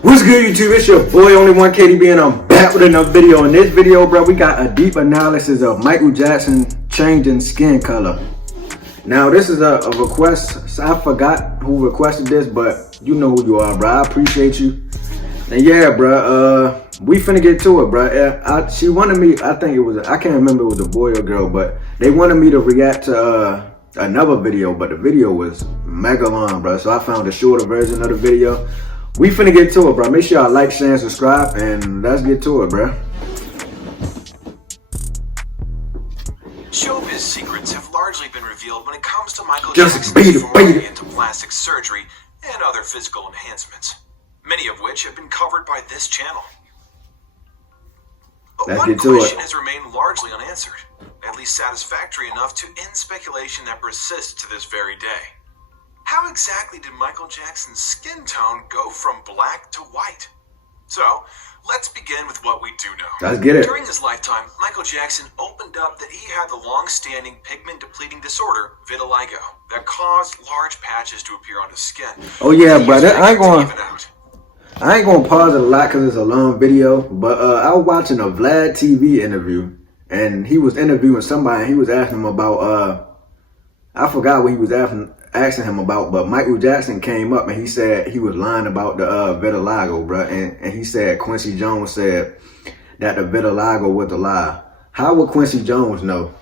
What's good, YouTube? It's your boy, Only One KDB, and I'm back with another video. In this video, bro, we got a deep analysis of Michael Jackson changing skin color. Now, this is a request. So I forgot who requested this, but you know who you are, bro. I appreciate you. And yeah, bro, we finna get to it, bro. She wanted me, I think it was, I can't remember if it was a boy or girl, but they wanted me to react to another video, but the video was mega long, bro. So I found a shorter version of the video. We finna get to it, bro. Make sure y'all like, share, and subscribe, and let's get to it, bro. Showbiz secrets have largely been revealed when it comes to Michael Just Jackson's foray into plastic surgery and other physical enhancements, many of which have been covered by this channel. But Let's one get to it. question has remained largely unanswered, at least satisfactory enough to end speculation that persists to this very day. How exactly did Michael Jackson's skin tone go from black to white? So, let's begin with what we do know. Let's get it. During his lifetime, Michael Jackson opened up that he had the long-standing pigment-depleting disorder, vitiligo, that caused large patches to appear on his skin. Oh yeah, brother. I ain't gonna pause it a lot because it's a long video, but I was watching a Vlad TV interview, and he was interviewing somebody, and he was asking him about, I forgot what he was asking him about, but Michael Jackson came up and he said he was lying about the vitiligo, bro, and he said Quincy Jones said that the vitiligo was a lie. How would Quincy Jones know?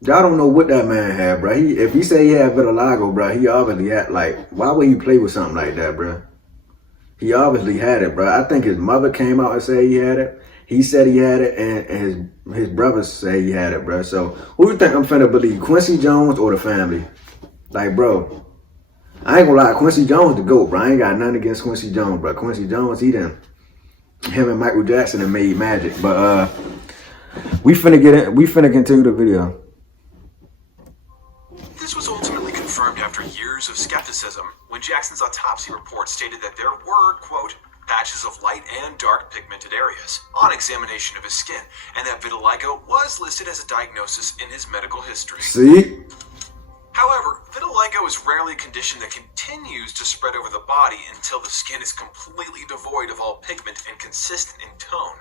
Y'all don't know what that man had, bro. If he say he had vitiligo, bro, he obviously had, like, why would he play with something like that, bro? He obviously had it, bro. I think his mother came out and said he had it. He said he had it, and his brothers say he had it, bro. So, who you think I'm finna believe, Quincy Jones or the family? Like, bro, I ain't gonna lie, Quincy Jones the GOAT, bro. I ain't got nothing against Quincy Jones, bro. Quincy Jones, him and Michael Jackson have made magic. But we finna continue the video. This was ultimately confirmed after years of skepticism when Jackson's autopsy report stated that there were, quote, patches of light and dark pigmented areas on examination of his skin, and that vitiligo was listed as a diagnosis in his medical history. See? However, vitiligo is rarely a condition that continues to spread over the body until the skin is completely devoid of all pigment and consistent in tone.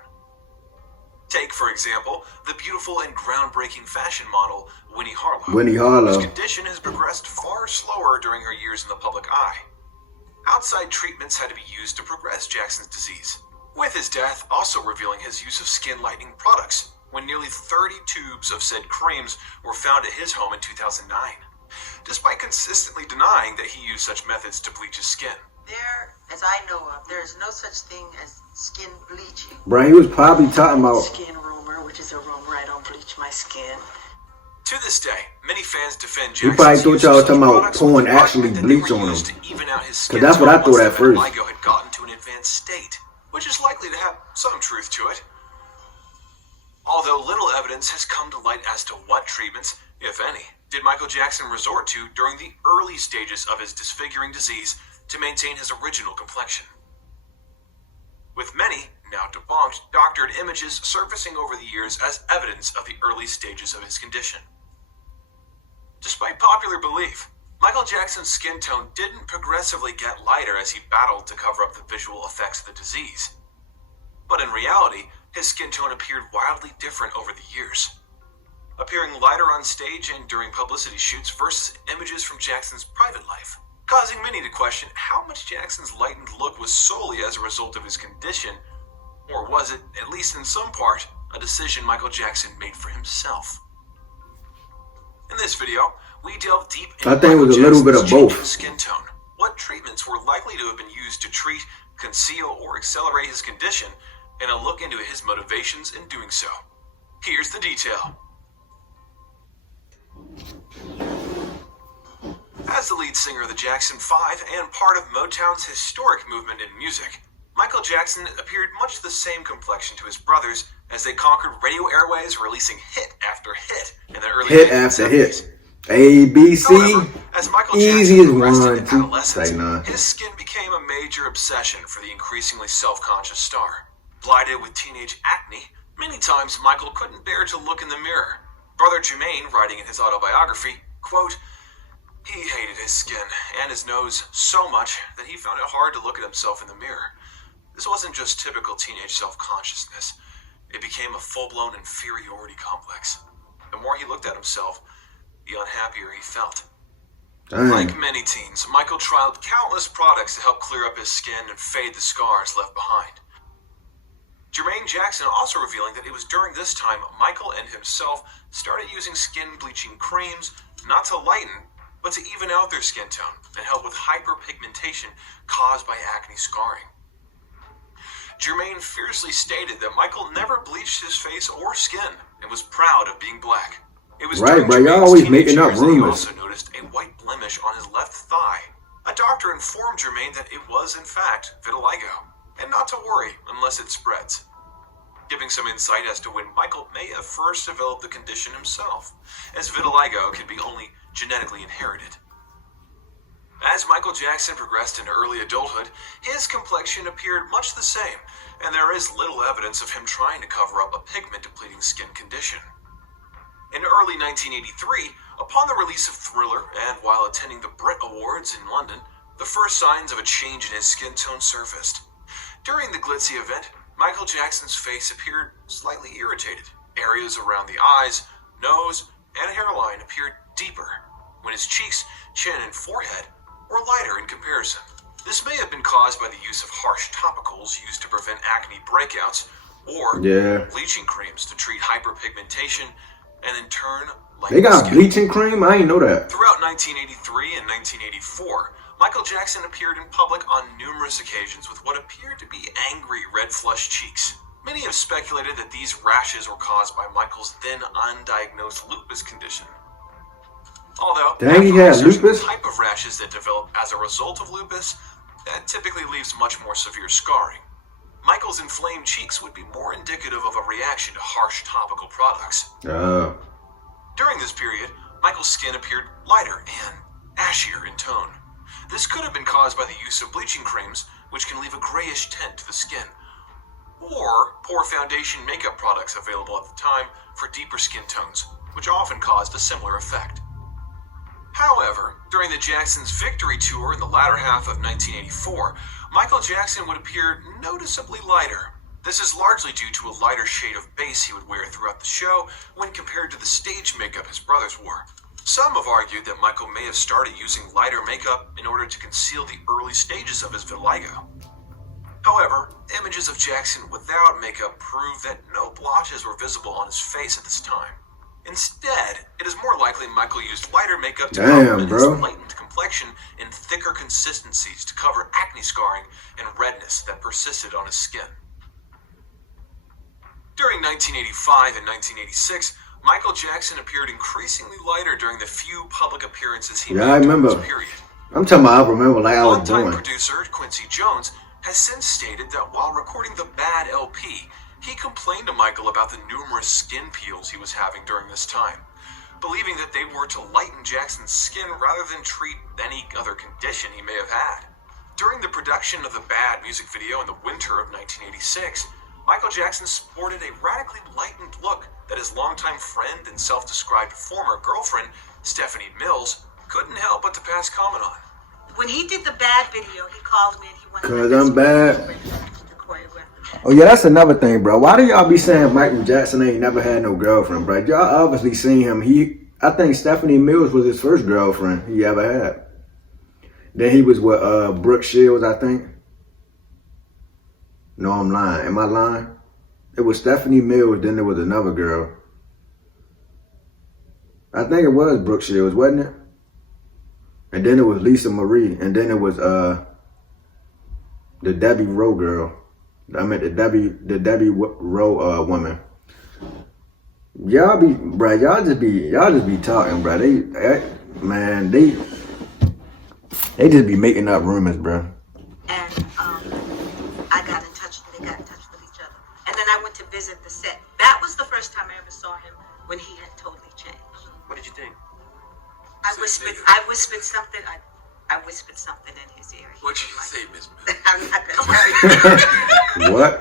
Take, for example, the beautiful and groundbreaking fashion model Winnie Harlow. Winnie Harlow. Whose condition has progressed far slower during her years in the public eye. Outside treatments had to be used to progress Jackson's disease, with his death also revealing his use of skin lightening products, when nearly 30 tubes of said creams were found at his home in 2009, despite consistently denying that he used such methods to bleach his skin. As I know of, there is no such thing as skin bleaching. Bro, he was probably talking about skin rumor, which is a rumor. I don't bleach my skin. To this day, many fans defend he Jackson's probably thought use y'all of was talking such about products pouring with the actually argument that they bleach were on him. used to even out his skin Cause that's what I tone thought once at the first. vitiligo had gotten to an advanced state, which is likely to have some truth to it. Although little evidence has come to light as to what treatments, if any, did Michael Jackson resort to during the early stages of his disfiguring disease to maintain his original complexion. With many, now debunked, doctored images surfacing over the years as evidence of the early stages of his condition. Despite popular belief, Michael Jackson's skin tone didn't progressively get lighter as he battled to cover up the visual effects of the disease. But in reality, his skin tone appeared wildly different over the years, appearing lighter on stage and during publicity shoots versus images from Jackson's private life, causing many to question how much Jackson's lightened look was solely as a result of his condition, or was it, at least in some part, a decision Michael Jackson made for himself. In this video, we delve deep into I think it was a little bit of both. Skin tone, what treatments were likely to have been used to treat, conceal, or accelerate his condition, and a look into his motivations in doing so. Here's the detail. As the lead singer of the Jackson 5 and part of Motown's historic movement in music, Michael Jackson appeared much the same complexion to his brothers as they conquered radio airways, releasing hit after hit in the early hit after 1970s. hit. A, B, C, However, as Michael easy Jackson as progressed one, into two, adolescence, say none. his skin became a major obsession for the increasingly self-conscious star. Blighted with teenage acne, many times Michael couldn't bear to look in the mirror. Brother Jermaine, writing in his autobiography, quote, He hated his skin and his nose so much that he found it hard to look at himself in the mirror. This wasn't just typical teenage self-consciousness. It became a full-blown inferiority complex. The more he looked at himself, the unhappier he felt. Dang. Like many teens, Michael tried countless products to help clear up his skin and fade the scars left behind. Jermaine Jackson also revealing that it was during this time Michael and himself started using skin bleaching creams not to lighten, but to even out their skin tone and help with hyperpigmentation caused by acne scarring. Jermaine fiercely stated that Michael never bleached his face or skin and was proud of being black. It was Right, during bro, y'all Jermaine's always teenage making up years that he rumors. also noticed a white blemish on his left thigh. A doctor informed Jermaine that it was in fact vitiligo, and not to worry unless it spreads, giving some insight as to when Michael may have first developed the condition himself, as vitiligo can be only genetically inherited. As Michael Jackson progressed into early adulthood, his complexion appeared much the same, and there is little evidence of him trying to cover up a pigment-depleting skin condition. In early 1983, upon the release of Thriller and while attending the Brit Awards in London, the first signs of a change in his skin tone surfaced. During the glitzy event, Michael Jackson's face appeared slightly irritated. Areas around the eyes, nose, and hairline appeared deeper, when his cheeks, chin, and forehead were lighter in comparison. This may have been caused by the use of harsh topicals used to prevent acne breakouts, or bleaching creams to treat hyperpigmentation, and in turn, They got skin. bleaching cream? I ain't know that. Throughout 1983 and 1984, Michael Jackson appeared in public on numerous occasions with what appeared to be angry red flushed cheeks. Many have speculated that these rashes were caused by Michael's then undiagnosed lupus condition. Although, Dang, he after had researching lupus? the type of rashes that develop as a result of lupus, that typically leaves much more severe scarring. Michael's inflamed cheeks would be more indicative of a reaction to harsh topical products. During this period, Michael's skin appeared lighter and ashier in tone. This could have been caused by the use of bleaching creams, which can leave a grayish tint to the skin, or poor foundation makeup products available at the time for deeper skin tones, which often caused a similar effect. However, during the Jackson's Victory Tour in the latter half of 1984, Michael Jackson would appear noticeably lighter. This is largely due to a lighter shade of base he would wear throughout the show when compared to the stage makeup his brothers wore. Some have argued that Michael may have started using lighter makeup in order to conceal the early stages of his vitiligo. However, images of Jackson without makeup prove that no blotches were visible on his face at this time. Instead, it is more likely Michael used lighter makeup to complement his lightened complexion and thicker consistencies to cover acne scarring and redness that persisted on his skin. During 1985 and 1986, Michael Jackson appeared increasingly lighter during the few public appearances he made during this period. I'm talking about I remember like I was Longtime born. producer Quincy Jones has since stated that while recording the Bad LP, he complained to Michael about the numerous skin peels he was having during this time, believing that they were to lighten Jackson's skin rather than treat any other condition he may have had. During the production of the Bad music video in the winter of 1986, Michael Jackson sported a radically lightened look that his longtime friend and self-described former girlfriend, Stephanie Mills, couldn't help but to pass comment on. When he did the Bad video, he called me and he wanted 'Cause to I'm bad. to choreograph the Bad. Oh yeah, that's another thing, bro. Why do y'all be saying Michael Jackson ain't never had no girlfriend, bro? Y'all obviously seen him. I think Stephanie Mills was his first girlfriend he ever had. Then he was with Brooke Shields, I think. No, I'm lying. Am I lying? It was Stephanie Mills, then there was another girl. I think it was Brooke Shields, wasn't it? And then it was Lisa Marie, and then it was the Debbie Rowe girl. I meant the Debbie Rowe woman. Y'all just be talking, bro. They just be making up rumors, bro. And I got in touch, they got in touch with each other. And then I went to visit the set. That was the first time I ever saw him when he had totally changed. What did you think? I whispered something. I whispered something in his ear. What'd you say, Miss Mills? I'm not gonna tell you. What?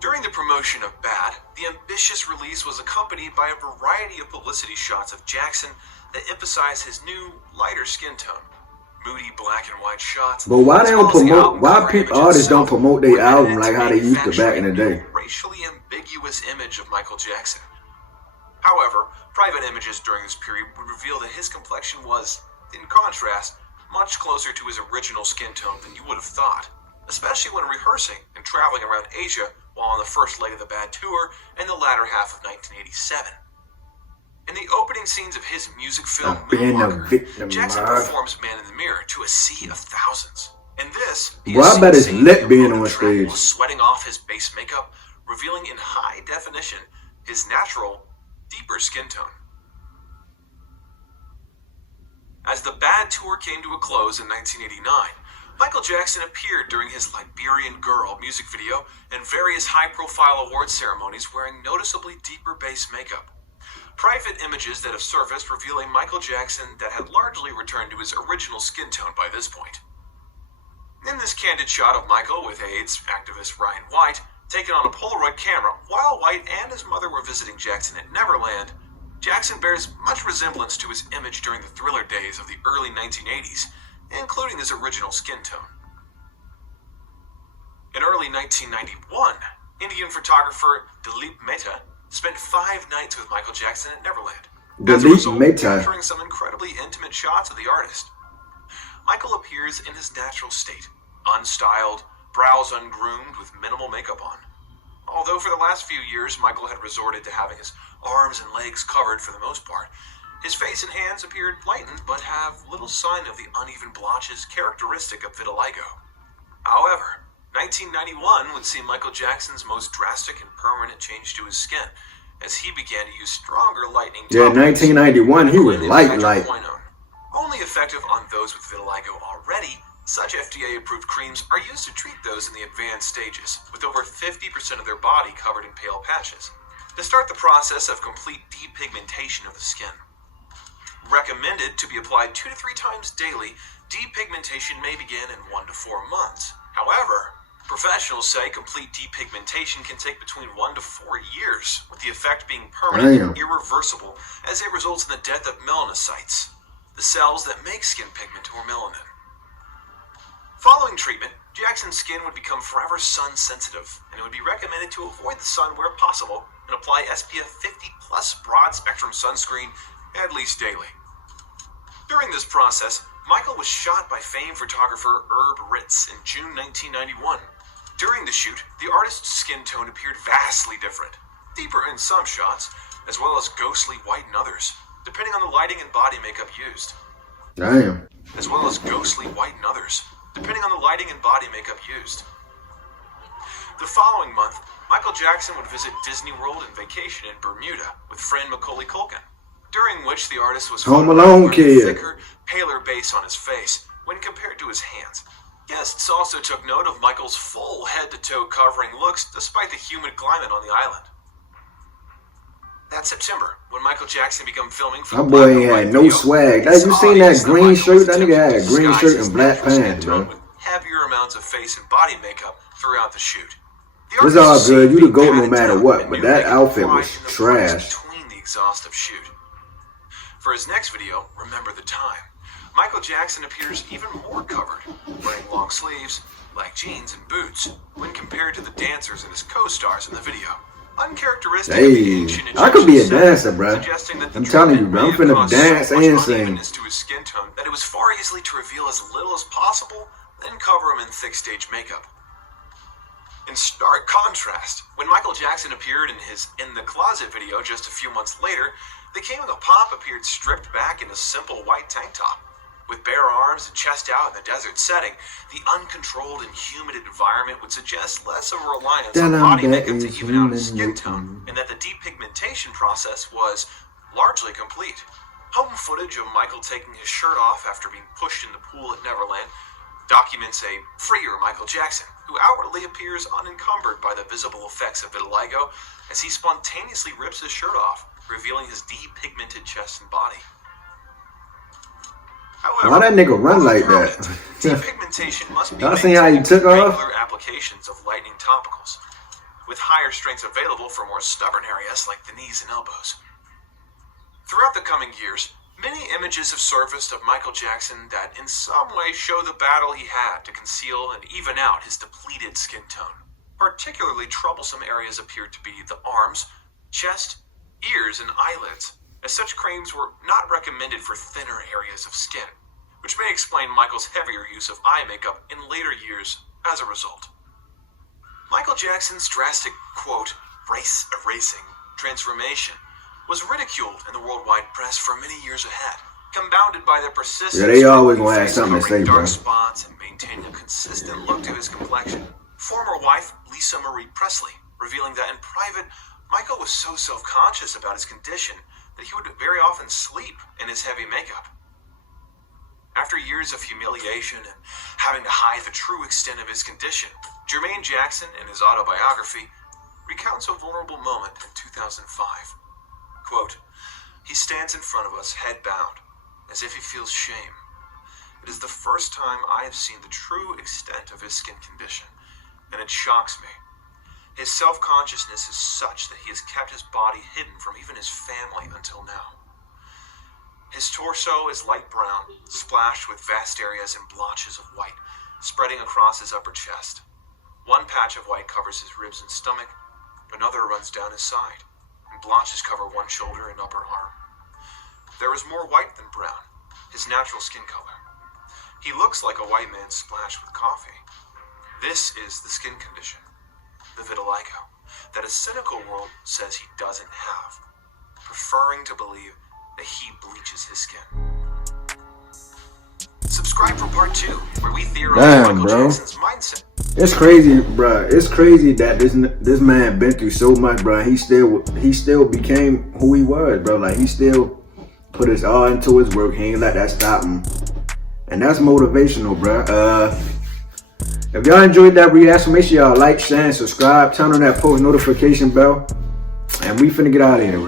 During the promotion of Bad, the ambitious release release was accompanied by a variety of publicity shots of Jackson that emphasized his new, lighter skin tone. Moody black and white shots. But why they don't as well as the promote? album Why cover image artists don't itself promote were their album edited like to how they used to back in the manufacture a day? new, racially ambiguous image of Michael Jackson. However, private images during this period would reveal that his complexion was, in contrast, much closer to his original skin tone than you would have thought, especially when rehearsing and traveling around Asia while on the first leg of the Bad Tour in the latter half of 1987. In the opening scenes of his music film Moonwalker, Jackson performs Man in the Mirror to a sea of thousands. In this, he Well, I is bet his seen lip singing being on on the track stage. while sweating off his base makeup, revealing in high definition his natural, deeper skin tone. As the Bad Tour came to a close in 1989, Michael Jackson appeared during his Liberian Girl music video and various high-profile award ceremonies wearing noticeably deeper base makeup. Private images that have surfaced revealing Michael Jackson that had largely returned to his original skin tone by this point. In this candid shot of Michael with AIDS activist Ryan White, taken on a Polaroid camera while White and his mother were visiting Jackson at Neverland, Jackson bears much resemblance to his image during the Thriller days of the early 1980s, including his original skin tone. In early 1991, Indian photographer Dilip Mehta spent 5 nights with Michael Jackson at Neverland. As a result, capturing some incredibly intimate shots of the artist. Michael appears in his natural state, unstyled, brows ungroomed with minimal makeup on. Although for the last few years Michael had resorted to having his arms and legs covered for the most part, his face and hands appeared lightened but have little sign of the uneven blotches characteristic of vitiligo. However, 1991 would see Michael Jackson's most drastic and permanent change to his skin as he began to use stronger lightening topicals. 1991, he was light. Only effective on those with vitiligo already, such FDA-approved creams are used to treat those in the advanced stages, with over 50% of their body covered in pale patches, to start the process of complete depigmentation of the skin. Recommended to be applied 2 to 3 times daily, depigmentation may begin in 1 to 4 months. However, professionals say complete depigmentation can take between 1 to 4 years, with the effect being permanent and irreversible, as it results in the death of melanocytes, the cells that make skin pigment or melanin. Following treatment, Jackson's skin would become forever sun sensitive, and it would be recommended to avoid the sun where possible and apply SPF 50+ broad spectrum sunscreen at least daily. During this process, Michael was shot by famed photographer Herb Ritts in June 1991. During the shoot, the artist's skin tone appeared vastly different, deeper in some shots, as well as ghostly white in others, depending on the lighting and body makeup used. Damn. As well as ghostly white in others, depending on the lighting and body makeup used. The following month, Michael Jackson would visit Disney World and vacation in Bermuda with friend Macaulay Culkin, during which the artist was Home Alone kid. thicker, paler base on his face when compared to his hands. Guests also took note of Michael's full head-to-toe covering looks despite the humid climate on the island. That September, when Michael Jackson began filming for my boy ain't had no swag. That, you seen that green shirt? That nigga had a green shirt and black pants, bro. With heavier amounts of face and body makeup throughout the shoot. It's all good. You the GOAT no matter what, but that outfit was trash. Between the exhaustive shoot. For his next video, Remember the Time, Michael Jackson appears even more covered, wearing long sleeves, black jeans, and boots, when compared to the dancers and his co-stars in the video. Uncharacteristic of the ancient I could be a Egyptian dancer, setting, bro. suggesting that the I'm telling you, treatment bro. I'm may have finna caused dance so much and sing. unevenness to his skin tone that it was far easily to reveal as little as possible, then cover him in thick stage makeup. In stark contrast, when Michael Jackson appeared in his In the Closet video just a few months later, the King of the Pop appeared stripped back in a simple white tank top. With bare arms and chest out in the desert setting, the uncontrolled and humid environment would suggest less of a reliance on body makeup to even out his skin tone, and that the depigmentation process was largely complete. Home footage of Michael taking his shirt off after being pushed in the pool at Neverland documents a freer Michael Jackson, who outwardly appears unencumbered by the visible effects of vitiligo as he spontaneously rips his shirt off, revealing his depigmented chest and body. However, why that nigga run like that? Depigmentation must be Y'all seen how he took off? regular applications of lightening topicals. With higher strengths available for more stubborn areas like the knees and elbows. Throughout the coming years, many images have surfaced of Michael Jackson that in some way show the battle he had to conceal and even out his depleted skin tone. Particularly troublesome areas appeared to be the arms, chest, ears, and eyelids, as such creams were not recommended for thinner areas of skin, which may explain Michael's heavier use of eye makeup in later years as a result. Michael Jackson's drastic, quote, race erasing transformation was ridiculed in the worldwide press for many years ahead, compounded by their persistence. Yeah, they always gonna have something to say, dark bro. spots and maintaining a consistent look to his complexion. Former wife Lisa Marie Presley revealing that in private, Michael was so self-conscious about his condition that he would very often sleep in his heavy makeup. After years of humiliation and having to hide the true extent of his condition, Jermaine Jackson, in his autobiography, recounts a vulnerable moment in 2005. Quote, "He stands in front of us, head bowed, as if he feels shame. It is the first time I have seen the true extent of his skin condition, and it shocks me. His self-consciousness is such that he has kept his body hidden from even his family until now. His torso is light brown, splashed with vast areas and blotches of white, spreading across his upper chest. One patch of white covers his ribs and stomach, another runs down his side, and blotches cover one shoulder and upper arm. There is more white than brown, his natural skin color. He looks like a white man splashed with coffee. This is the skin condition, the vitiligo, that a cynical world says he doesn't have, preferring to believe that he bleaches his skin." Subscribe for part 2, where we theorize Damn, Michael bro. Jackson's mindset. It's crazy, bro. It's crazy that this man been through so much, bro. He still became who he was, bro. Like, he still put his all into his work. He ain't let that stop him, and that's motivational, bro. If y'all enjoyed that reaction, make sure y'all like, share, and subscribe. Turn on that post notification bell, and we finna get out of here.